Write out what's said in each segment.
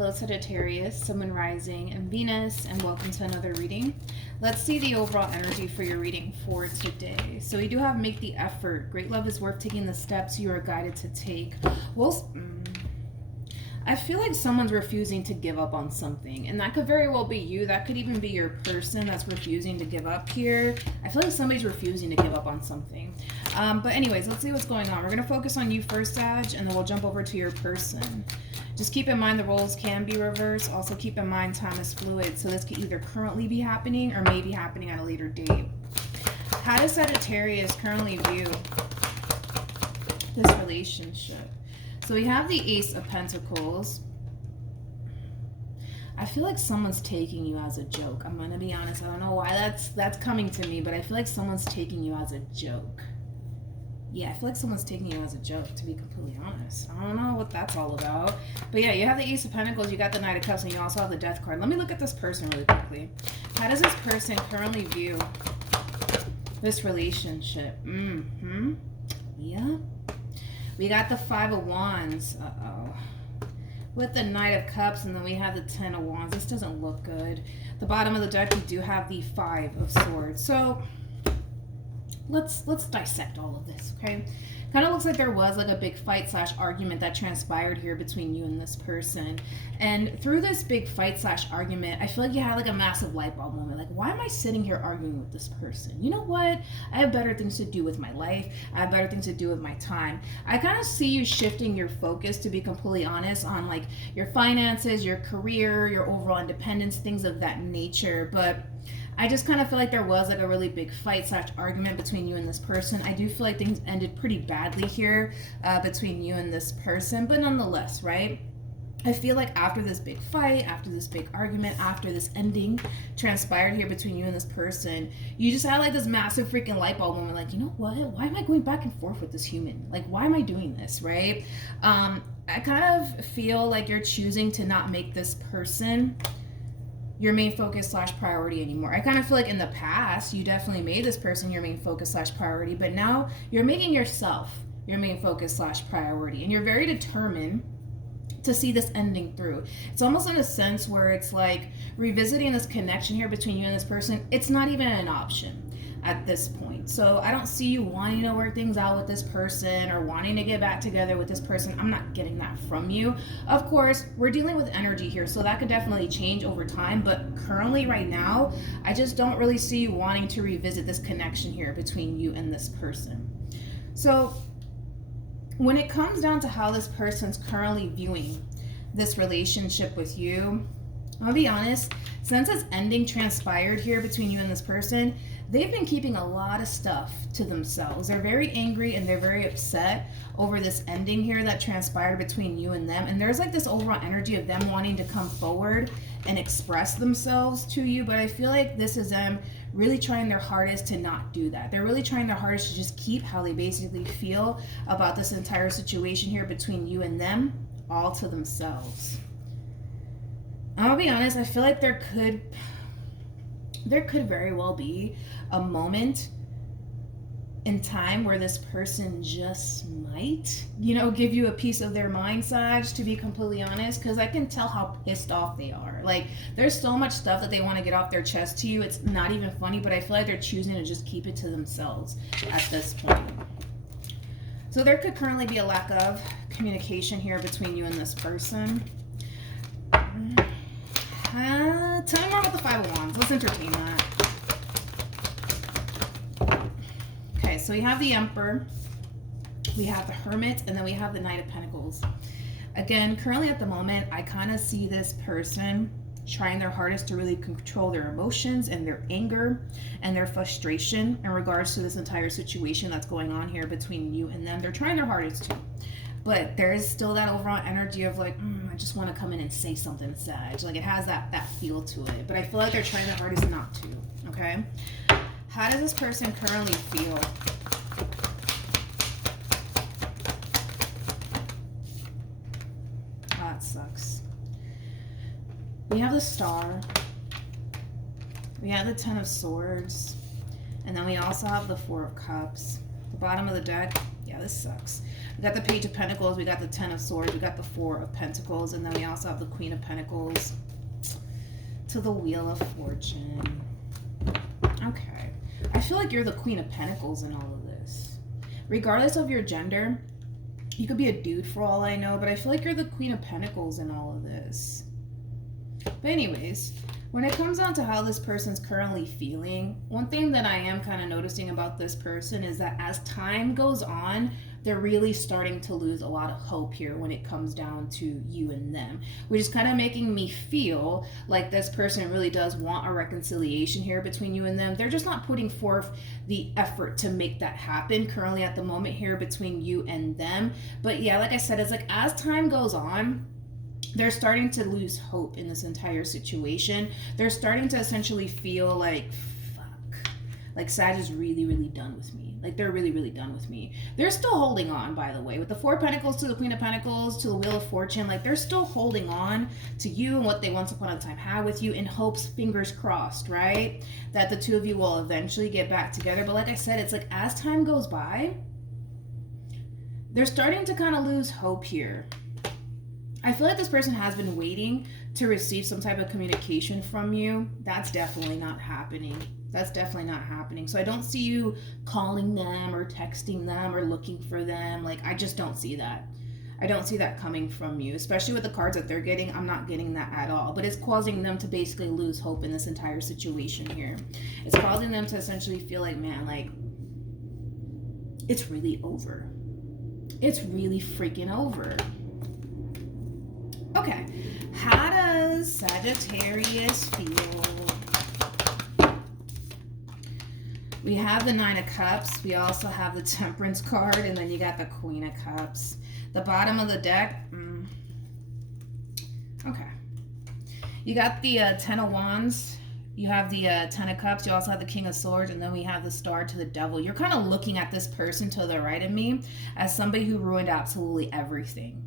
Hello Sagittarius, Sun, Moon, Rising, and Venus, and welcome to another reading. Let's see the overall energy for your reading for today. So we do have make the effort. Great love is worth taking the steps you are guided to take. Well, I feel like someone's refusing to give up on something, and that could very well be you. That could even be your person that's refusing to give up here. I feel like somebody's refusing to give up on something. But anyways, let's see what's going on. We're going to focus on you first, Sag, and then we'll jump over to your person. Just keep in mind the roles can be reversed. Also keep in mind time is fluid, so this could either currently be happening or may be happening at a later date. How does Sagittarius currently view this relationship? So we have the Ace of Pentacles. I feel like someone's taking you as a joke. I'm going to be honest. I don't know why that's coming to me, but I feel like someone's taking you as a joke. Yeah, I feel like someone's taking you as a joke, to be completely honest. I don't know what that's all about. But yeah, you have the Ace of Pentacles, you got the Knight of Cups, and you also have the Death card. Let me look at this person really quickly. How does this person currently view this relationship? Yeah. We got the Five of Wands. With the Knight of Cups, and then we have the Ten of Wands. This doesn't look good. The bottom of the deck, we do have the Five of Swords. So let's dissect all of this, okay? Kind of looks like there was like a big fight / argument that transpired here between you and this person. And through this big fight / argument, I feel like you had like a massive light bulb moment. Like, why am I sitting here arguing with this person? You know what? I have better things to do with my life. I have better things to do with my time. I kind of see you shifting your focus, to be completely honest, on like your finances, your career, your overall independence, things of that nature. But I just kind of feel like there was like a really big fight / argument between you and this person. I do feel like things ended pretty badly here between you and this person, but nonetheless, right? I feel like after this big fight, after this big argument, after this ending transpired here between you and this person, you just had like this massive freaking light bulb moment, like, you know what? Why am I going back and forth with this human? Like, why am I doing this, right? I kind of feel like you're choosing to not make this person your main focus / priority anymore. I kind of feel like in the past, you definitely made this person your main focus / priority, but now you're making yourself your main focus / priority, and you're very determined to see this ending through. It's almost in a sense where it's like revisiting this connection here between you and this person. It's not even an option at this point. So I don't see you wanting to work things out with this person or wanting to get back together with this person. I'm not getting that from you. Of course, we're dealing with energy here, so that could definitely change over time, but currently right now, I just don't really see you wanting to revisit this connection here between you and this person. So when it comes down to how this person's currently viewing this relationship with you, I'll be honest, since this ending transpired here between you and this person, they've been keeping a lot of stuff to themselves. They're very angry and they're very upset over this ending here that transpired between you and them. And there's like this overall energy of them wanting to come forward and express themselves to you. But I feel like this is them really trying their hardest to not do that. They're really trying their hardest to just keep how they basically feel about this entire situation here between you and them all to themselves. I'll be honest, I feel like there could very well be a moment in time where this person just might, give you a piece of their mind, Sag, to be completely honest, because I can tell how pissed off they are. Like, there's so much stuff that they want to get off their chest to you. It's not even funny, but I feel like they're choosing to just keep it to themselves at this point. So there could currently be a lack of communication here between you and this person. Tell me more about the Five of Wands. Let's entertain that. Okay, so we have the Emperor, we have the Hermit, and then we have the Knight of Pentacles. Again, currently at the moment, I kind of see this person trying their hardest to really control their emotions and their anger and their frustration in regards to this entire situation that's going on here between you and them. They're trying their hardest to. But there is still that overall energy of like, I just want to come in and say something, Sag. Like, it has that feel to it. But I feel like they're trying their hardest not to, okay? How does this person currently feel? Oh, that sucks. We have the Star. We have the Ten of Swords. And then we also have the Four of Cups. The bottom of the deck, Yeah, this sucks. We got the Page of Pentacles, we got the Ten of Swords, we got the Four of Pentacles, and then we also have the Queen of Pentacles to the Wheel of Fortune. Okay. I feel like you're the Queen of Pentacles in all of this. Regardless of your gender, you could be a dude for all I know, but I feel like you're the Queen of Pentacles in all of this. But anyways, when it comes down to how this person's currently feeling, one thing that I am kind of noticing about this person is that as time goes on, they're really starting to lose a lot of hope here when it comes down to you and them, which is kind of making me feel like this person really does want a reconciliation here between you and them. They're just not putting forth the effort to make that happen currently at the moment here between you and them. But yeah, like I said, it's like as time goes on, they're starting to lose hope in this entire situation. They're starting to essentially feel like, fuck, like Sag is really, really done with me. Like they're really, really done with me. They're still holding on, by the way, with the Four of Pentacles to the Queen of Pentacles to the Wheel of Fortune. Like they're still holding on to you and what they once upon a time had with you in hopes, fingers crossed, right? That the two of you will eventually get back together. But like I said, it's like as time goes by, they're starting to kind of lose hope here. I feel like this person has been waiting to receive some type of communication from you. That's definitely not happening. That's definitely not happening. So I don't see you calling them or texting them or looking for them. Like, I just don't see that. I don't see that coming from you, especially with the cards that they're getting. I'm not getting that at all. But it's causing them to basically lose hope in this entire situation here. It's causing them to essentially feel like, man, like, it's really over. It's really freaking over. Okay, how does Sagittarius feel? We have the Nine of Cups. We also have the Temperance card, and then you got the Queen of Cups. The bottom of the deck, okay. You got the Ten of Wands. You have the Ten of Cups. You also have the King of Swords, and then we have the Star to the Devil. You're kind of looking at this person to the right of me as somebody who ruined absolutely everything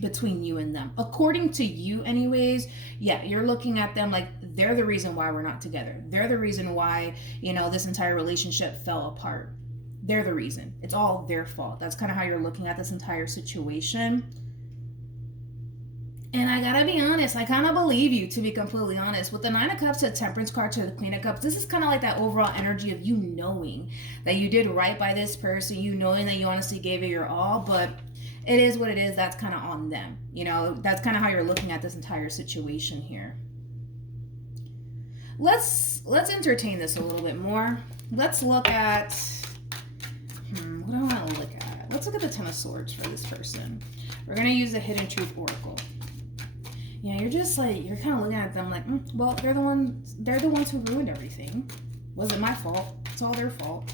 between you and them. According to you anyways, yeah, you're looking at them like they're the reason why we're not together. They're the reason why, you know, this entire relationship fell apart. They're the reason. It's all their fault. That's kind of how you're looking at this entire situation. And I gotta be honest, I kind of believe you, to be completely honest. With the Nine of Cups to the Temperance card to the Queen of Cups, this is kind of like that overall energy of you knowing that you did right by this person, you knowing that you honestly gave it your all, but it is what it is. That's kind of on them. You know, that's kind of how you're looking at this entire situation here. Let's entertain this a little bit more. Let's look at, what do I want to look at? Let's look at the Ten of Swords for this person. We're going to use the Hidden Truth Oracle. Yeah, you're just like, you're kind of looking at them like, well, they're the ones who ruined everything. Wasn't my fault. It's all their fault.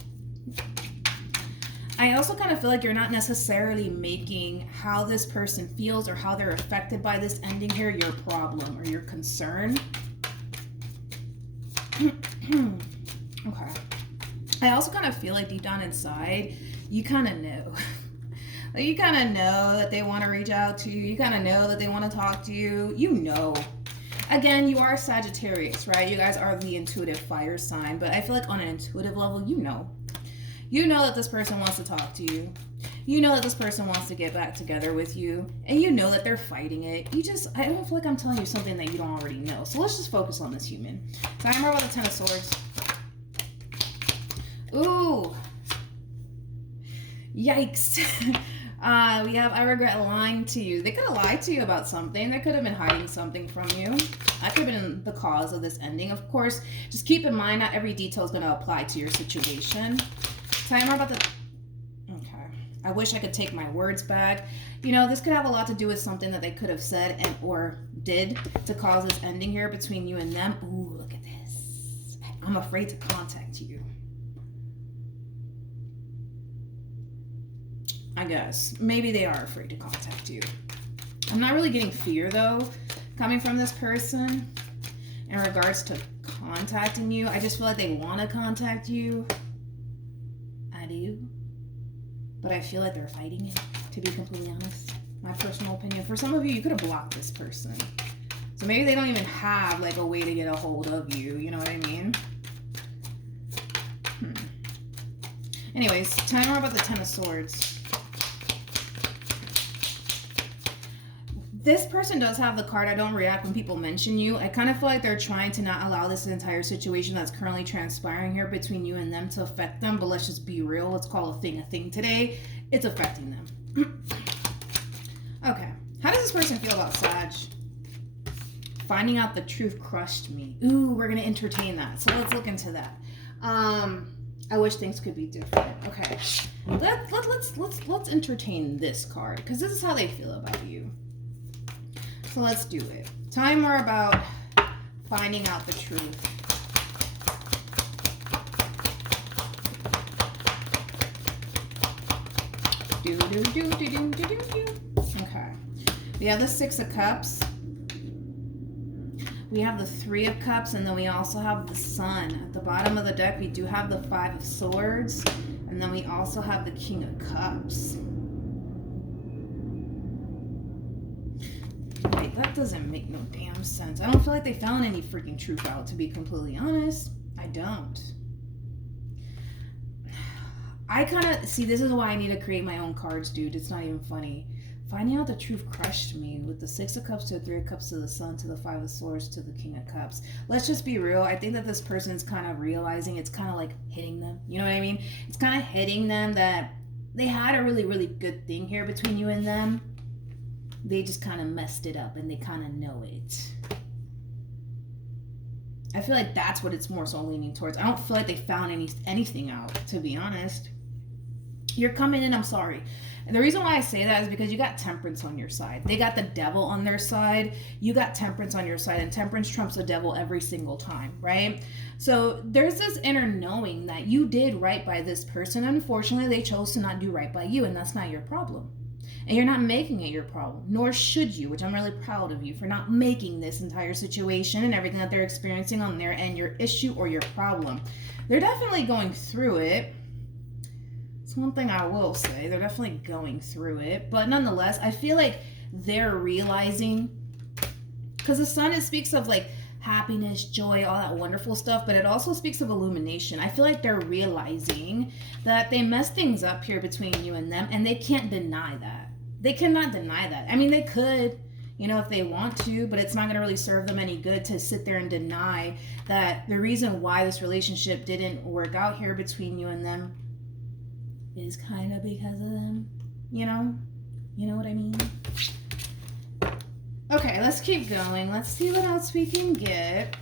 I also kind of feel like you're not necessarily making how this person feels or how they're affected by this ending here your problem or your concern. Okay. I also kind of feel like deep down inside, you kind of know. Like you kind of know that they want to reach out to you. You kind of know that they want to talk to you. You know. Again, you are Sagittarius, right? You guys are the intuitive fire sign. But I feel like on an intuitive level, you know. You know that this person wants to talk to you. You know that this person wants to get back together with you. And you know that they're fighting it. I don't feel like I'm telling you something that you don't already know. So let's just focus on this human. So I remember about the Ten of Swords. Ooh. Yikes. We have, I regret lying to you. They could have lied to you about something. They could have been hiding something from you. That could have been the cause of this ending. Of course, just keep in mind, not every detail is going to apply to your situation. So I remember about the... Okay. I wish I could take my words back. You know, this could have a lot to do with something that they could have said and or did to cause this ending here between you and them. Ooh, look at this. I'm afraid to contact you. I guess. Maybe they are afraid to contact you. I'm not really getting fear, though, coming from this person in regards to contacting you. I just feel like they want to contact you. I do. But I feel like they're fighting it, to be completely honest. My personal opinion. For some of you, you could have blocked this person. So maybe they don't even have, like, a way to get a hold of you. You know what I mean? Anyways, tell me more about the Ten of Swords. This person does have the card, I don't react when people mention you. I kind of feel like they're trying to not allow this entire situation that's currently transpiring here between you and them to affect them. But let's just be real. Let's call a thing today. It's affecting them. Okay. How does this person feel about Sag? Finding out the truth crushed me. Ooh, we're going to entertain that. So let's look into that. I wish things could be different. Okay. Let's entertain this card, because this is how they feel about you. So let's do it. Tell me more about finding out the truth. Okay. We have the Six of Cups. We have the Three of Cups, and then we also have the Sun. At the bottom of the deck, we do have the Five of Swords, and then we also have the King of Cups. Wait, that doesn't make no damn sense. I don't feel like they found any freaking truth out, to be completely honest. I don't. I kind of, see, this is why I need to create my own cards, dude. It's not even funny. Finding out the truth crushed me with the Six of Cups to the Three of Cups to the Sun to the Five of Swords to the King of Cups. Let's just be real. I think that this person's kind of realizing it's kind of like hitting them. You know what I mean? It's kind of hitting them that they had a really, really good thing here between you and them. They just kind of messed it up and they kind of know it. I feel like that's what it's more so leaning towards. I don't feel like they found anything out, to be honest. You're coming in, I'm sorry. And the reason why I say that is because you got Temperance on your side. They got the Devil on their side. You got Temperance on your side, and Temperance trumps the Devil every single time, right? So there's this inner knowing that you did right by this person. Unfortunately, they chose to not do right by you, and that's not your problem. And you're not making it your problem, nor should you, which I'm really proud of you for not making this entire situation and everything that they're experiencing on their end your issue or your problem. They're definitely going through it. It's one thing I will say. They're definitely going through it. But nonetheless, I feel like they're realizing, because the Sun, it speaks of like happiness, joy, all that wonderful stuff, but it also speaks of illumination. I feel like they're realizing that they messed things up here between you and them, and they can't deny that. They cannot deny that. I mean, they could, you know, if they want to, but it's not going to really serve them any good to sit there and deny that the reason why this relationship didn't work out here between you and them is kind of because of them, you know? You know what I mean? Okay, let's keep going. Let's see what else we can get.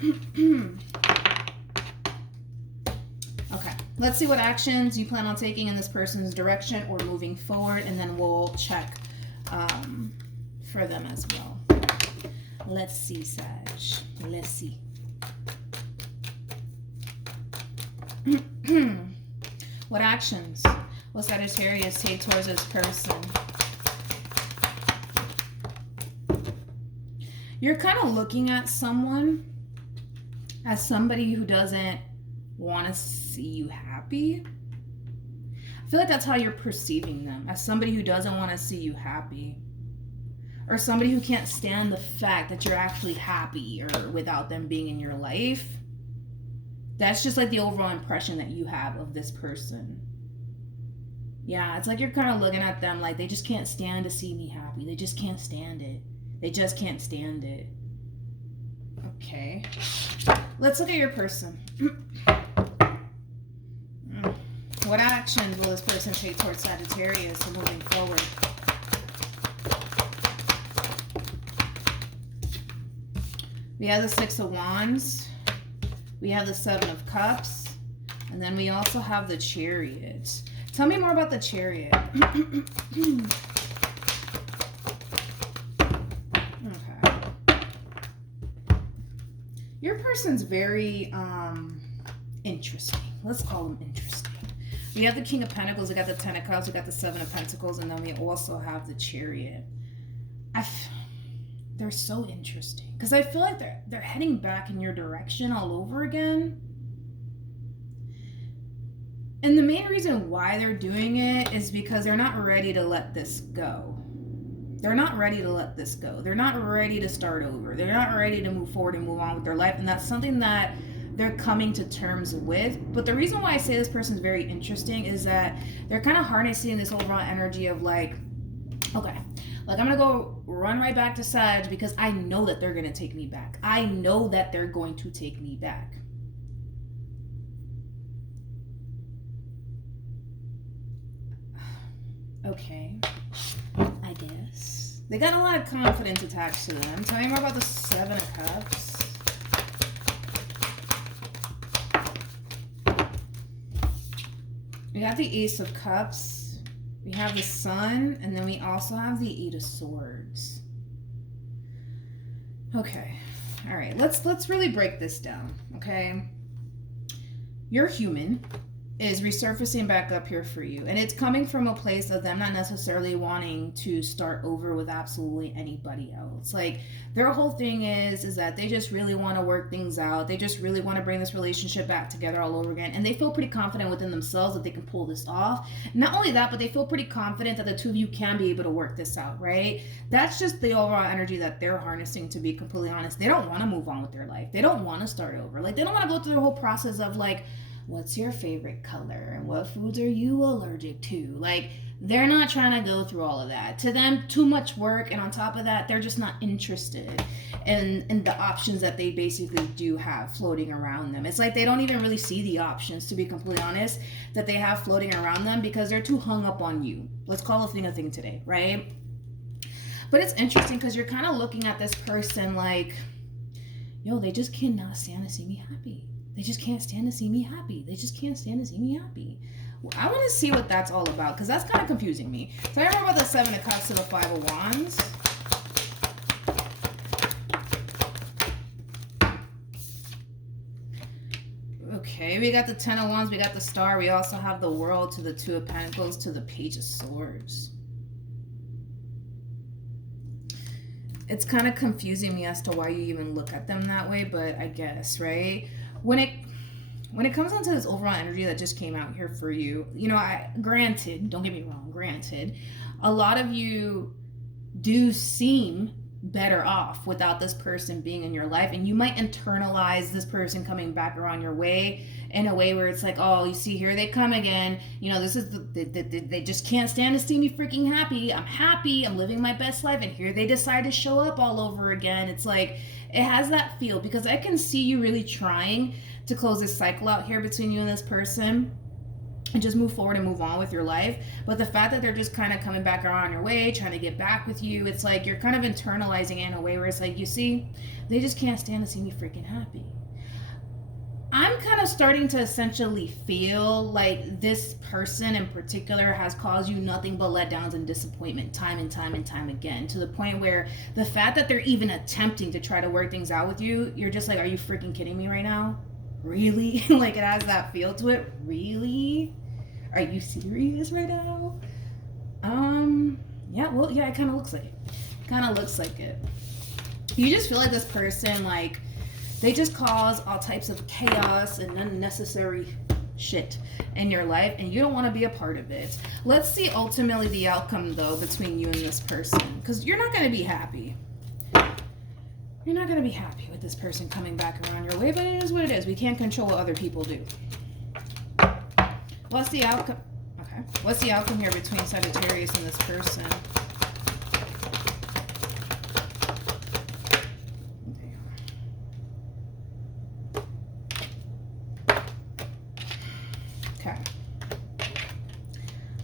Okay, let's see what actions you plan on taking in this person's direction or moving forward, and then we'll check for them as well. Let's see, Sag. Let's see. What actions will Sagittarius take towards this person? You're kind of looking at someone as somebody who doesn't want to see you happy. I feel like that's how you're perceiving them, as somebody who doesn't want to see you happy. Or somebody who can't stand the fact that you're actually happy or without them being in your life. That's just like the overall impression that you have of this person. Yeah, it's like you're kind of looking at them like they just can't stand to see me happy. They just can't stand it. They just can't stand it. Okay. Let's look at your person. What actions will this person take towards Sagittarius moving forward? We have the Six of Wands. We have the Seven of Cups. And then we also have the Chariot. Tell me more about the Chariot. Okay. Your person's very interesting. Let's call them interesting. We have the King of Pentacles, we got the Ten of Cups, we got the Seven of Pentacles, and then we also have the Chariot. They're so interesting because I feel like they're heading back in your direction all over again. And the main reason why they're doing it is because they're not ready to let this go. They're not ready to let this go. They're not ready to start over. They're not ready to move forward and move on with their life. And that's something that they're coming to terms with. But the reason why I say this person is very interesting is that they're kind of harnessing this overall energy of like, okay, like I'm gonna go run right back to Sag because I know that they're gonna take me back. I know that they're going to take me back. Okay, I guess. They got a lot of confidence attached to them. Tell me more about the Seven of Cups. We got the Ace of Cups. We have the Sun, and then we also have the Eight of Swords. Okay. All right. Let's really break this down, okay? Your human is resurfacing back up here for you, and it's coming from a place of them not necessarily wanting to start over with absolutely anybody else. Like, their whole thing is that they just really want to work things out. They just really want to bring this relationship back together all over again, and they feel pretty confident within themselves that they can pull this off. Not only that, but they feel pretty confident that the two of you can be able to work this out, right? That's just the overall energy that they're harnessing, to be completely honest. They don't want to move on with their life. They don't want to start over. Like, they don't want to go through the whole process of like, what's your favorite color and what foods are you allergic to? Like, they're not trying to go through all of that. To them, too much work, and on top of that, they're just not interested in the options that they basically do have floating around them. It's like they don't even really see the options, to be completely honest, that they have floating around them because they're too hung up on you. Let's call a thing today, right? But it's interesting because you're kind of looking at this person like, yo, they just cannot stand to see me happy. They just can't stand to see me happy. They just can't stand to see me happy. Well, I want to see what that's all about because that's kind of confusing me. So I remember about the Seven of Cups to the Five of Wands. Okay, we got the Ten of Wands. We got the Star. We also have the World to the Two of Pentacles to the Page of Swords. It's kind of confusing me as to why you even look at them that way, but I guess, right? When it comes down to this overall energy that just came out here for you, you know, granted, don't get me wrong, granted, a lot of you do seem better off without this person being in your life, and you might internalize this person coming back around your way in a way where it's like, oh, you see, here they come again, you know, this is they just can't stand to see me freaking happy. I'm living my best life, and here they decide to show up all over again. It's like, it has that feel because I can see you really trying to close this cycle out here between you and this person and just move forward and move on with your life. But the fact that they're just kind of coming back around your way, trying to get back with you, it's like you're kind of internalizing it in a way where it's like, you see, they just can't stand to see me freaking happy. I'm kind of starting to essentially feel like this person in particular has caused you nothing but letdowns and disappointment time and time and time again, to the point where the fact that they're even attempting to try to work things out with you, you're just like, are you freaking kidding me right now? Really? Like, it has that feel to it. Really? Are you serious right now? Yeah, well, yeah, it kind of looks like it. You just feel like this person, like, they just cause all types of chaos and unnecessary shit in your life, and you don't want to be a part of it. Let's see ultimately the outcome, though, between you and this person, because you're not going to be happy. You're not going to be happy with this person coming back around your way, but it is what it is. We can't control what other people do. What's the outcome? Okay. What's the outcome here between Sagittarius and this person? Okay.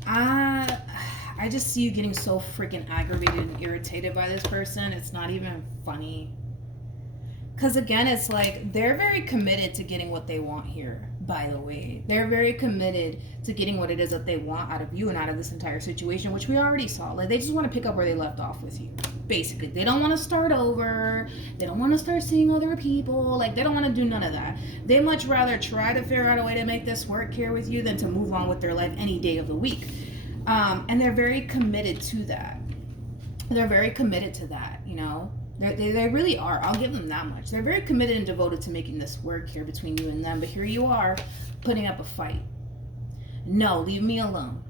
I just see you getting so freaking aggravated and irritated by this person. It's not even funny. Because again, it's like they're very committed to getting what they want here, by the way. They're very committed to getting what it is that they want out of you and out of this entire situation, which we already saw. Like, they just want to pick up where they left off with you, basically. They don't want to start over. They don't want to start seeing other people. Like, they don't want to do none of that. They much rather try to figure out a way to make this work here with you than to move on with their life any day of the week. And they're very committed to that. They're very committed to that, you know? They really are. I'll give them that much. They're very committed and devoted to making this work here between you and them. But here you are, putting up a fight. No, leave me alone.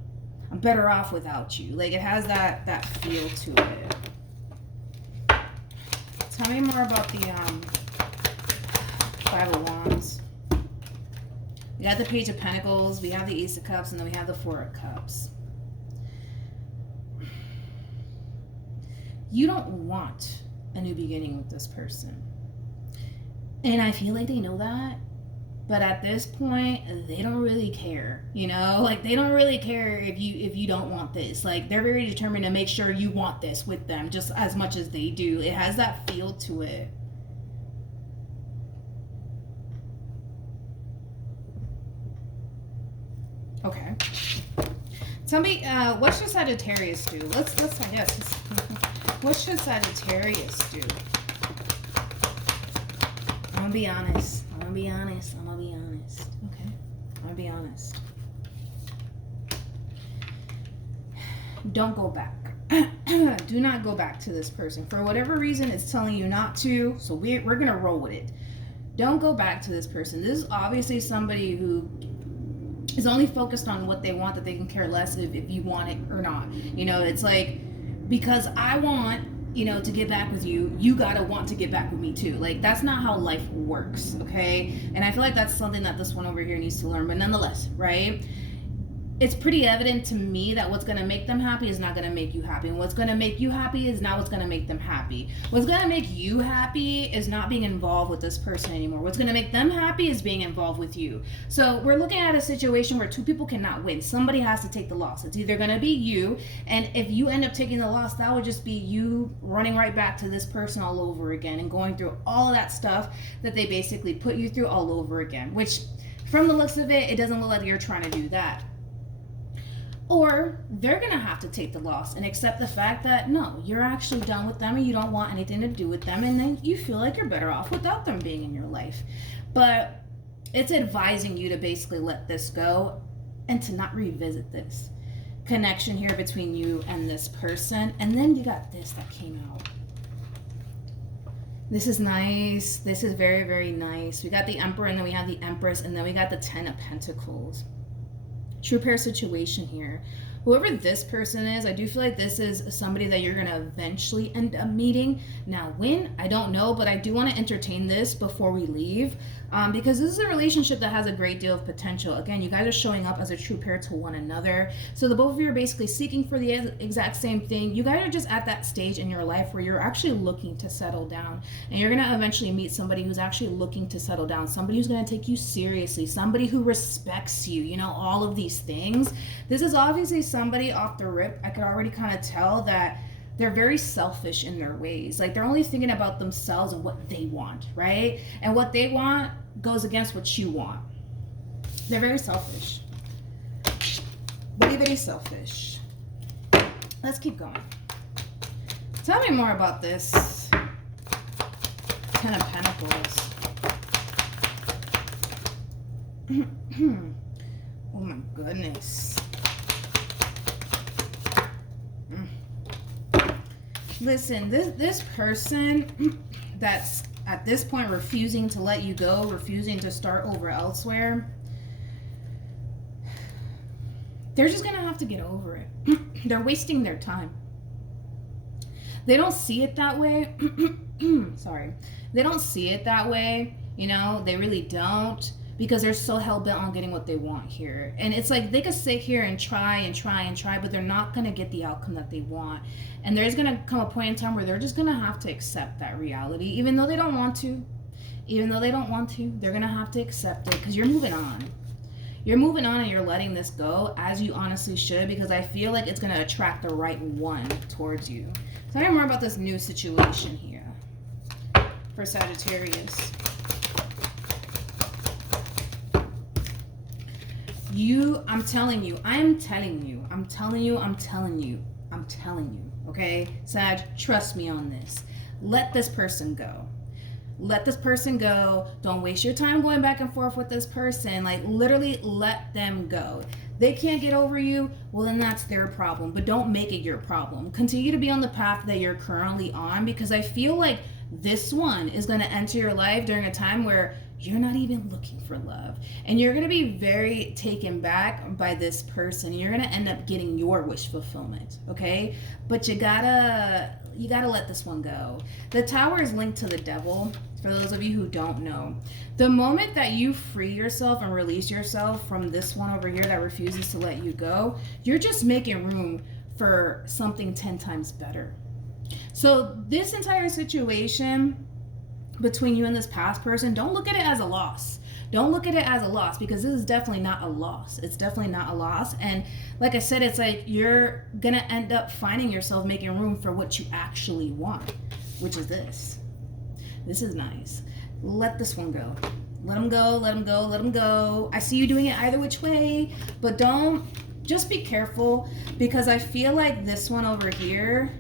I'm better off without you. Like, it has that feel to it. Tell me more about the Five of Wands. We got the Page of Pentacles, we have the Ace of Cups, and then we have the Four of Cups. You don't want a new beginning with this person. And I feel like they know that. But at this point, they don't really care, you know? Like, they don't really care if you don't want this. Like, they're very determined to make sure you want this with them just as much as they do. It has that feel to it. Okay. Tell me, what should Sagittarius do? Let's yes. What should Sagittarius do? I'm gonna be honest. I'm gonna be honest. I'm gonna be honest. Okay. I'm gonna be honest. Don't go back. Do not go back to this person. For whatever reason, it's telling you not to. So we're gonna roll with it. Don't go back to this person. This is obviously somebody who is only focused on what they want, that they can care less if you want it or not. You know, it's like, because I want, you know, to get back with you, you gotta want to get back with me too. Like, that's not how life works, okay? And I feel like that's something that this one over here needs to learn. But nonetheless, right? It's pretty evident to me that what's gonna make them happy is not gonna make you happy. And what's gonna make you happy is not what's gonna make them happy. What's gonna make you happy is not being involved with this person anymore. What's gonna make them happy is being involved with you. So we're looking at a situation where two people cannot win. Somebody has to take the loss. It's either gonna be you, and if you end up taking the loss, that would just be you running right back to this person all over again and going through all of that stuff that they basically put you through all over again. Which, from the looks of it, it doesn't look like you're trying to do that. Or they're going to have to take the loss and accept the fact that, no, you're actually done with them and you don't want anything to do with them. And then you feel like you're better off without them being in your life. But it's advising you to basically let this go and to not revisit this connection here between you and this person. And then you got this that came out. This is nice. This is very, very nice. We got the Emperor, and then we have the Empress, and then we got the Ten of Pentacles. True pair situation here. Whoever this person is, I do feel like this is somebody that you're going to eventually end up meeting. Now, when? I don't know, but I do want to entertain this before we leave, because this is a relationship that has a great deal of potential. Again, you guys are showing up as a true pair to one another. So the both of you are basically seeking for the exact same thing. You guys are just at that stage in your life where you're actually looking to settle down. And you're going to eventually meet somebody who's actually looking to settle down. Somebody who's going to take you seriously. Somebody who respects you. You know, all of these things. This is obviously somebody off the rip. I could already kind of tell that they're very selfish in their ways. Like, they're only thinking about themselves and what they want, right? And what they want goes against what you want. They're very selfish. Very, very selfish. Let's keep going. Tell me more about this Ten of Pentacles. Oh my goodness. Listen, this person that's at this point refusing to let you go, refusing to start over elsewhere, they're just gonna have to get over it. They're wasting their time. They don't see it that way. Sorry. They don't see it that way. You know, they really don't. Because they're so hell-bent on getting what they want here. And it's like they could sit here and try and try and try, but they're not going to get the outcome that they want. And there's going to come a point in time where they're just going to have to accept that reality, even though they don't want to. Even though they don't want to, they're going to have to accept it because you're moving on. You're moving on and you're letting this go, as you honestly should, because I feel like it's going to attract the right one towards you. Tell me more about this new situation here for Sagittarius. I'm telling you, okay? Sag, trust me on this. Let this person go. Let this person go. Don't waste your time going back and forth with this person. Like, literally let them go. They can't get over you, well, then that's their problem. But don't make it your problem. Continue to be on the path that you're currently on, because I feel like this one is going to enter your life during a time where you're not even looking for love. And you're going to be very taken back by this person. You're going to end up getting your wish fulfillment, okay? But you gotta let this one go. The Tower is linked to the devil, for those of you who don't know. The moment that you free yourself and release yourself from this one over here that refuses to let you go, you're just making room for something 10 times better. So this entire situation between you and this past person, don't look at it as a loss. Don't look at it as a loss, because this is definitely not a loss. It's definitely not a loss. And like I said, it's like you're going to end up finding yourself making room for what you actually want, which is this. This is nice. Let this one go. Let him go, let him go, let him go. I see you doing it either which way, but just be careful, because I feel like this one over here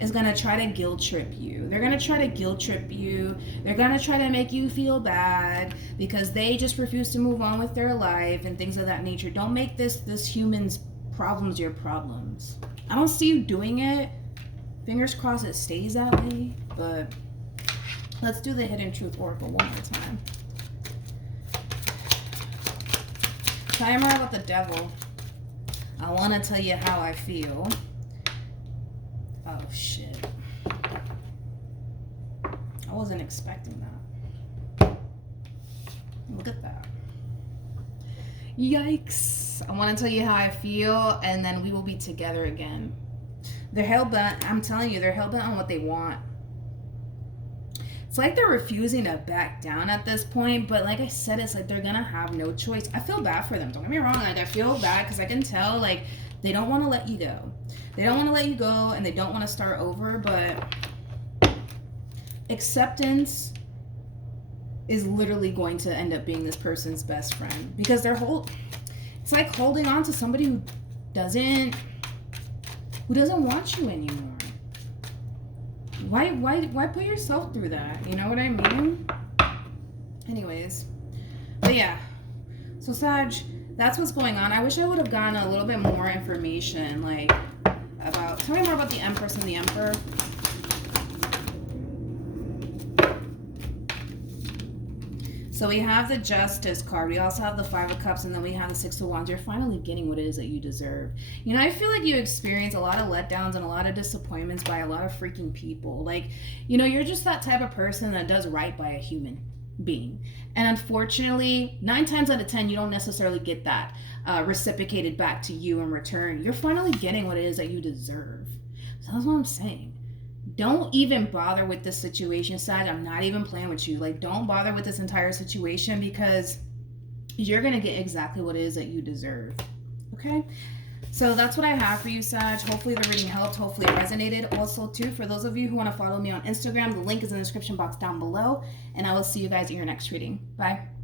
is going to try to guilt trip you. They're going to try to guilt trip you. They're going to try to make you feel bad because they just refuse to move on with their life and things of that nature. Don't make this human's problems your problems. I don't see you doing it. Fingers crossed it stays that way, but let's do the Hidden Truth Oracle one more time. Tell me more about the devil. I want to tell you how I feel. Oh, shit. I wasn't expecting that. Look at that. Yikes. I want to tell you how I feel, and then we will be together again. They're hell-bent. I'm telling you, they're hell-bent on what they want. It's like they're refusing to back down at this point, but like I said, it's like they're gonna have no choice. I feel bad for them. Don't get me wrong. Like, I feel bad because I can tell, like, they don't want to let you go. They don't want to let you go, and they don't want to start over, but acceptance is literally going to end up being this person's best friend, because it's like holding on to somebody who doesn't want you anymore. Why put yourself through that? You know what I mean? Anyways, but yeah. So Sag, that's what's going on. I wish I would have gotten a little bit more information, like, about, tell me more about the Empress and the Emperor. So we have the Justice card. We also have the Five of Cups, and then we have the Six of Wands. You're finally getting what it is that you deserve. You know, I feel like you experience a lot of letdowns and a lot of disappointments by a lot of freaking people. Like, you know, you're just that type of person that does right by a human being. And unfortunately, 9 times out of 10, you don't necessarily get that reciprocated back to you in return. You're finally getting what it is that you deserve. So that's what I'm saying. Don't even bother with this situation, Sag. I'm not even playing with you. Like, don't bother with this entire situation, because you're going to get exactly what it is that you deserve. Okay? So that's what I have for you, Sag. Hopefully the reading helped. Hopefully it resonated. Also, too, for those of you who want to follow me on Instagram, the link is in the description box down below. And I will see you guys in your next reading. Bye.